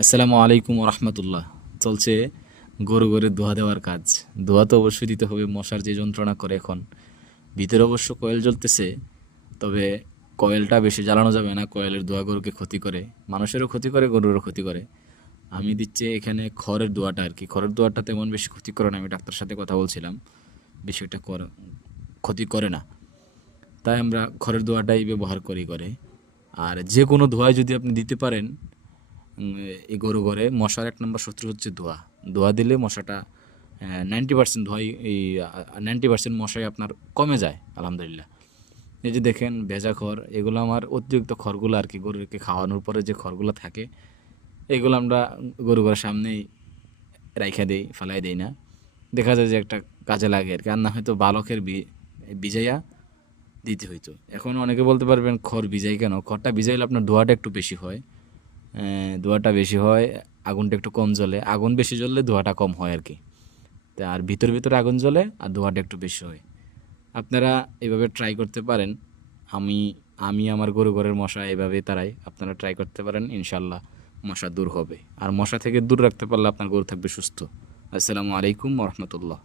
আসসালামু আলাইকুম রহমতুল্লাহ। চলছে গরু গরু দোয়া দেওয়ার কাজ। দোয়া তো অবশ্যই দিতে হবে, মশার যে যন্ত্রণা করে এখন। ভিতরে অবশ্য কয়েল জ্বলতেছে, তবে কয়েলটা বেশি জ্বালানো যাবে না, কয়েলের দোয়া গরুকে ক্ষতি করে, মানুষেরও ক্ষতি করে, গরুরও ক্ষতি করে। আমি দিচ্ছি এখানে খড়ের দোয়াটা আর কি। খড়ের দোয়াটা তেমন বেশি ক্ষতি করে না, আমি ডাক্তার সাথে কথা বলছিলাম, বিষয়টা ক্ষতি করে না। তাই আমরা খড়ের দোয়াটাই ব্যবহার করি করে। আর যে কোনো ধোঁয়ায় যদি আপনি দিতে পারেন, এই গরু ঘরে মশার এক নম্বর শত্রু হচ্ছে ধোঁয়া। ধোঁয়া দিলে মশাটা 90% ধোঁয়াই, এই 90% মশাই আপনার কমে যায় আলহামদুলিল্লাহ। এই যে দেখেন ভেজা খড়, এগুলো আমার অতিরিক্ত খড়গুলো আর কি, গরুকে খাওয়ানোর পরে যে খড়গুলো থাকে এগুলো আমরা গরু ঘরের সামনেই রাইখা দেই, ফেলাই দেই না। দেখা যায় যে একটা কাজে লাগে আর কি, আর না হয়তো বালকের ভিজাইয়া দিতে হইতো। এখন অনেকে বলতে পারবেন খড় ভিজাই কেন? খড়টা ভিজাইলে আপনার ধোঁয়াটা একটু বেশি হয়। ধোঁয়াটা বেশি হয়, আগুনটা একটু কম জ্বলে। আগুন বেশি জ্বললে ধোঁয়াটা কম হয় আর কি। তা আর ভিতরে আগুন জ্বলে আর ধোঁয়াটা একটু বেশি হয়। আপনারা এভাবে ট্রাই করতে পারেন। আমি আমি আমার গরু ঘরের মশা এভাবে তাড়াই। আপনারা ট্রাই করতে পারেন, ইনশাল্লাহ মশা দূর হবে। আর মশা থেকে দূর রাখতে পারলে আপনার গরু থাকবে সুস্থ। আসসালামু আলাইকুম রহমতুল্লাহ।